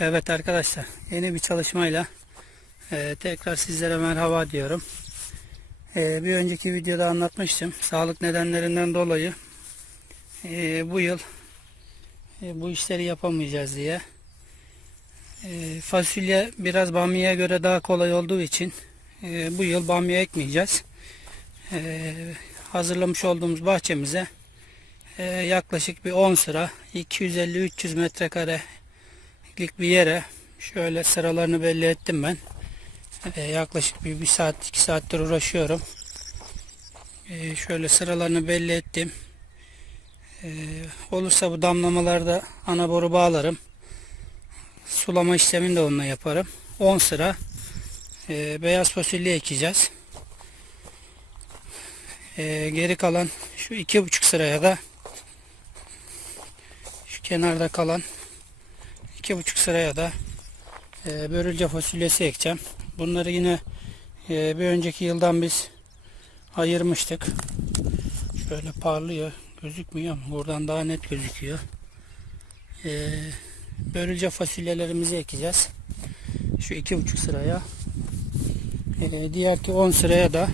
Evet arkadaşlar yeni bir çalışmayla e, tekrar sizlere merhaba diyorum. E, bir önceki videoda anlatmıştım. Sağlık nedenlerinden dolayı e, bu yıl e, bu işleri yapamayacağız diye. E, fasulye biraz bamyaya göre daha kolay olduğu için e, bu yıl bamya ekmeyeceğiz. E, hazırlamış olduğumuz bahçemize e, yaklaşık bir 10 sıra 250-300 metrekare lik bir yere şöyle sıralarını belli ettim ben. Ee, yaklaşık bir, bir saat iki saattir uğraşıyorum. Ee, şöyle sıralarını belli ettim. Ee, olursa bu damlamalarda ana boru bağlarım. Sulama işlemini de onunla yaparım. 10 sıra e, beyaz fasulye ekeceğiz. Ee, geri kalan şu iki buçuk sıraya da şu kenarda kalan iki buçuk sıraya da e, börülce fasulyesi ekeceğim. Bunları yine e, bir önceki yıldan biz ayırmıştık. Şöyle parlıyor. Gözükmüyor ama buradan daha net gözüküyor. E, börülce fasulyelerimizi ekeceğiz. Şu iki buçuk sıraya. E, diğer ki 10 sıraya da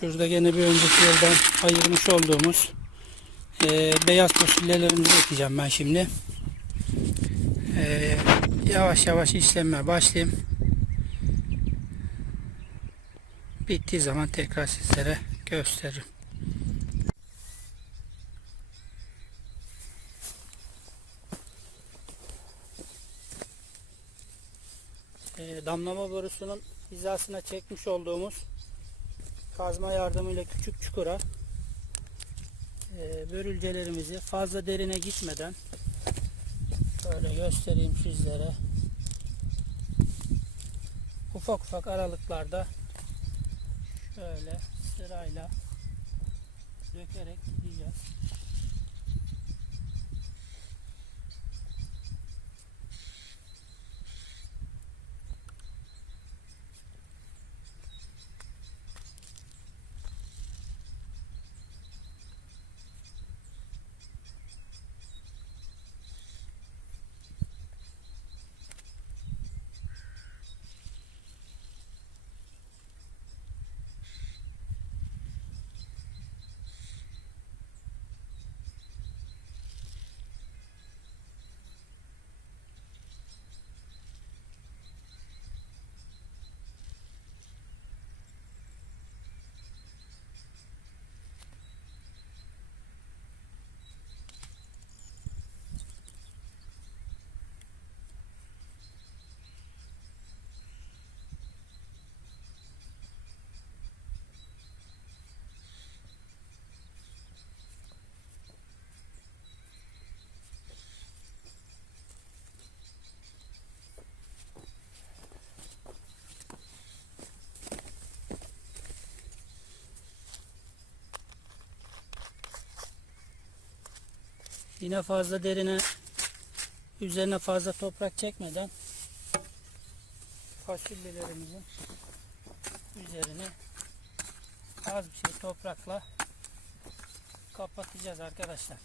şurada gene bir önceki yıldan ayırmış olduğumuz e, beyaz fasulyelerimizi ekeceğim ben şimdi. Ee, yavaş yavaş işleme başlayayım. Bittiği zaman tekrar sizlere gösteririm. Ee, damlama borusunun hizasına çekmiş olduğumuz kazma yardımıyla küçük çukura e, börülcelerimizi fazla derine gitmeden Şöyle göstereyim sizlere. Ufak ufak aralıklarda şöyle sırayla dökerek gideceğiz. Yine fazla derine üzerine fazla toprak çekmeden fasulyelerimizin üzerine az bir şey toprakla kapatacağız arkadaşlar.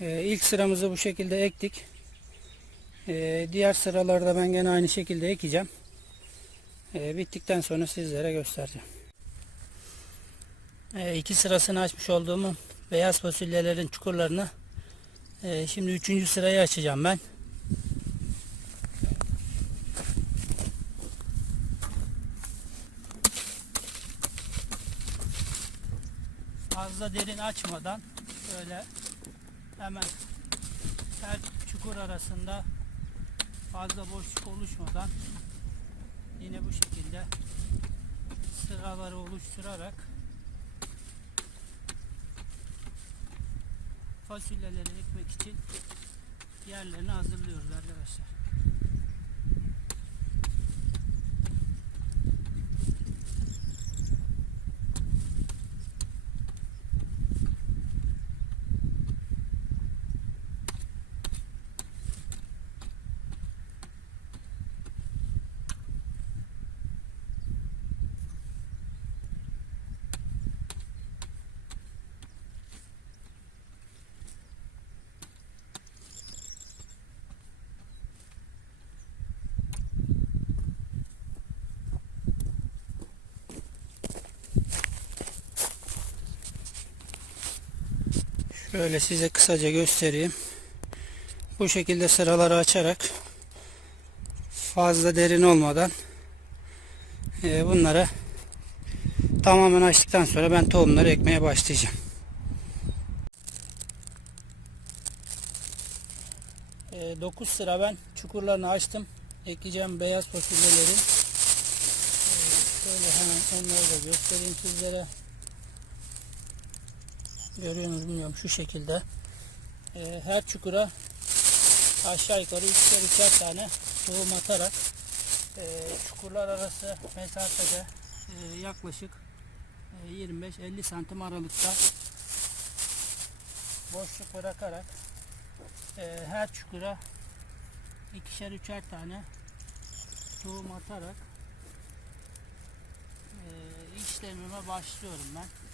Ee, ilk sıramızı bu şekilde ektik. Ee, diğer sıralarda ben gene aynı şekilde ekeceğim. Ee, bittikten sonra sizlere göstereceğim. Ee, iki sırasını açmış olduğum beyaz fasulyelerin çukurlarını e, şimdi üçüncü sırayı açacağım ben. Fazla derin açmadan böyle hemen her çukur arasında fazla boşluk oluşmadan yine bu şekilde sıraları oluşturarak fasulyeleri ekmek için yerlerini hazırlıyoruz arkadaşlar. Şöyle size kısaca göstereyim. Bu şekilde sıraları açarak fazla derin olmadan e, bunlara tamamen açtıktan sonra ben tohumları ekmeye başlayacağım. E, 9 sıra ben çukurlarını açtım. Ekleyeceğim beyaz fasulyeleri. E, şöyle hemen onları da göstereyim sizlere. Görüyorsunuz bilmiyorum şu şekilde. Ee, her çukura aşağı yukarı üçer üçer tane tohum atarak e, çukurlar arası mesafede e, yaklaşık e, 25-50 santim aralıkta boşluk bırakarak e, her çukura ikişer üçer tane tohum atarak e, işlemime başlıyorum ben.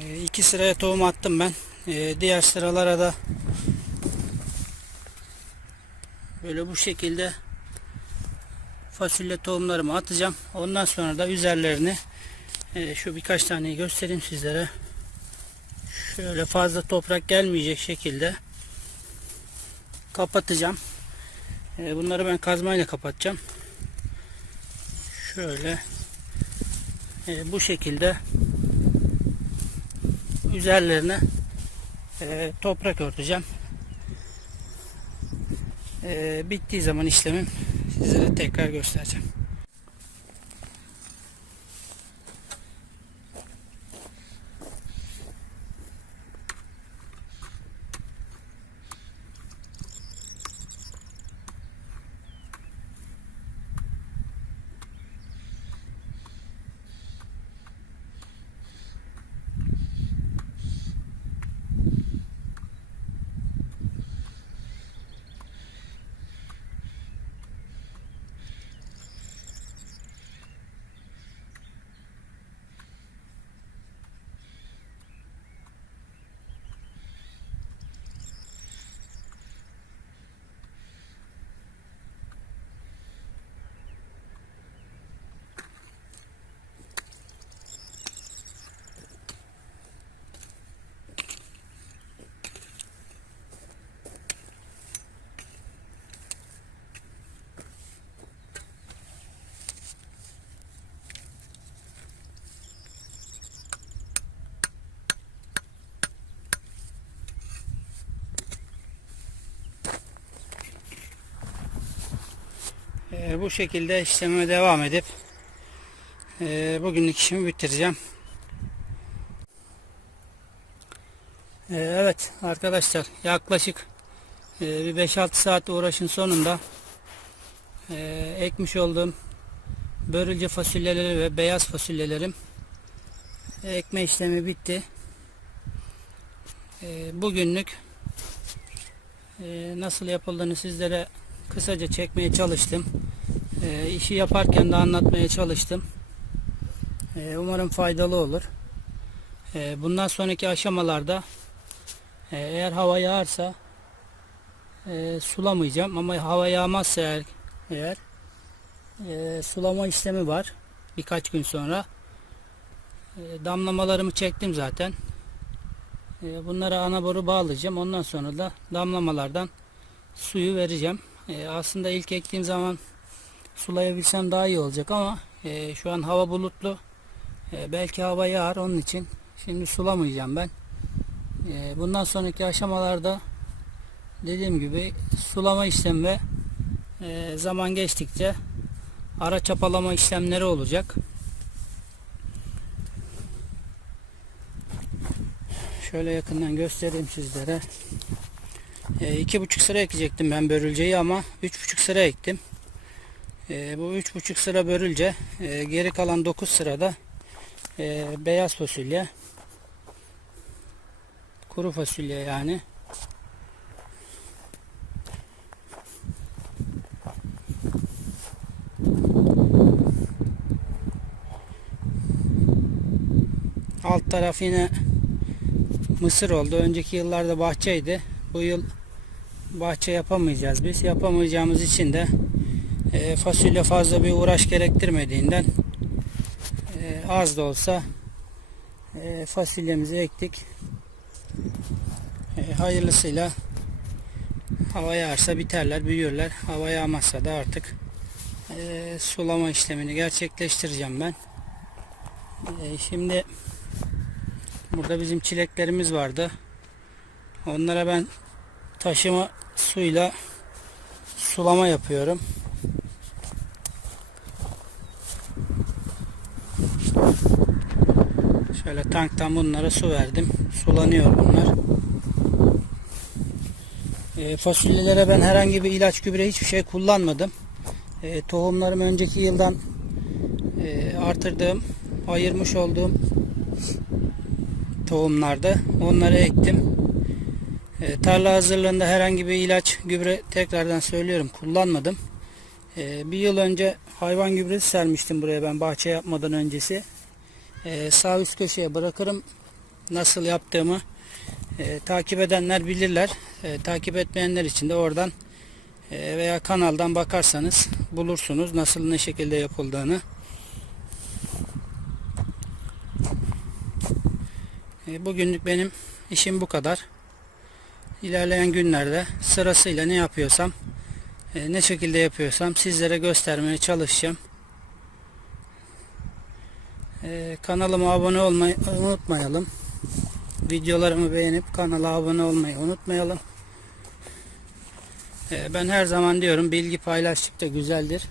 E, sıraya tohum attım ben. E, diğer sıralara da böyle bu şekilde fasulye tohumlarımı atacağım. Ondan sonra da üzerlerini e, şu birkaç taneyi göstereyim sizlere. Şöyle fazla toprak gelmeyecek şekilde kapatacağım. E, bunları ben kazmayla kapatacağım. Şöyle e, bu şekilde üzerlerine e, toprak örteceğim. E, bittiği zaman işlemim sizlere tekrar göstereceğim. Ee, bu şekilde işlemime devam edip e, bugünlük işimi bitireceğim. Ee, evet arkadaşlar yaklaşık bir 5-6 saat uğraşın sonunda ekmiş olduğum börülce fasulyeleri ve beyaz fasulyelerim ekme işlemi bitti. E, bugünlük nasıl yapıldığını sizlere kısaca çekmeye çalıştım. E, işi yaparken de anlatmaya çalıştım. E, umarım faydalı olur. E, bundan sonraki aşamalarda e, eğer hava yağarsa e, sulamayacağım ama hava yağmazsa eğer, eğer e, sulama işlemi var birkaç gün sonra. E, damlamalarımı çektim zaten. E, bunlara ana boru bağlayacağım. Ondan sonra da damlamalardan suyu vereceğim. E, aslında ilk ektiğim zaman sulayabilsem daha iyi olacak ama e, şu an hava bulutlu. E, belki hava yağar onun için şimdi sulamayacağım ben. E, bundan sonraki aşamalarda dediğim gibi sulama işlemi ve e, zaman geçtikçe ara çapalama işlemleri olacak. Şöyle yakından göstereyim sizlere. E, iki buçuk sıra ekecektim ben börülceyi ama üç buçuk sıra ektim. E, bu üç buçuk sıra börülce. E, geri kalan dokuz sırada beyaz fasulye. Kuru fasulye yani. Alt taraf yine mısır oldu. Önceki yıllarda bahçeydi. Bu yıl bahçe yapamayacağız biz. Yapamayacağımız için de e, fasulye fazla bir uğraş gerektirmediğinden e, az da olsa e, fasulyemizi ektik. E, hayırlısıyla hava yağarsa biterler, büyürler. Hava yağmazsa da artık e, sulama işlemini gerçekleştireceğim ben. E, şimdi burada bizim çileklerimiz vardı. Onlara ben taşıma suyla sulama yapıyorum. Şöyle tanktan bunlara su verdim. Sulanıyor bunlar. E, fasulyelere ben herhangi bir ilaç gübre hiçbir şey kullanmadım. E, tohumlarım önceki yıldan e, artırdığım, ayırmış olduğum tohumlardı. Onları ektim. E, tarla hazırlığında herhangi bir ilaç, gübre tekrardan söylüyorum kullanmadım. E, bir yıl önce hayvan gübresi sermiştim buraya ben bahçe yapmadan öncesi. E, sağ üst köşeye bırakırım nasıl yaptığımı takip edenler bilirler. Takip etmeyenler için de oradan e, veya kanaldan bakarsanız bulursunuz nasıl ne şekilde yapıldığını. E, bugünlük benim işim bu kadar. İlerleyen günlerde sırasıyla ne yapıyorsam e, ne şekilde yapıyorsam sizlere göstermeye çalışacağım. E, kanalıma abone olmayı unutmayalım. Videolarımı beğenip kanala abone olmayı unutmayalım. E, ben her zaman diyorum bilgi paylaştıkça güzeldir.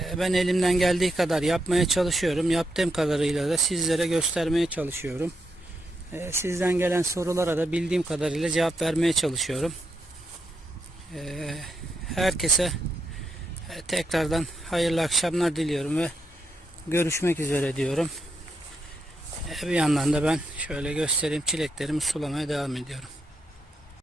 E, ben elimden geldiği kadar yapmaya çalışıyorum. Yaptığım kadarıyla da sizlere göstermeye çalışıyorum. E, sizden gelen sorulara da bildiğim kadarıyla cevap vermeye çalışıyorum. E, herkese e, tekrardan hayırlı akşamlar diliyorum ve görüşmek üzere diyorum. E, bir yandan da ben şöyle göstereyim çileklerimi sulamaya devam ediyorum.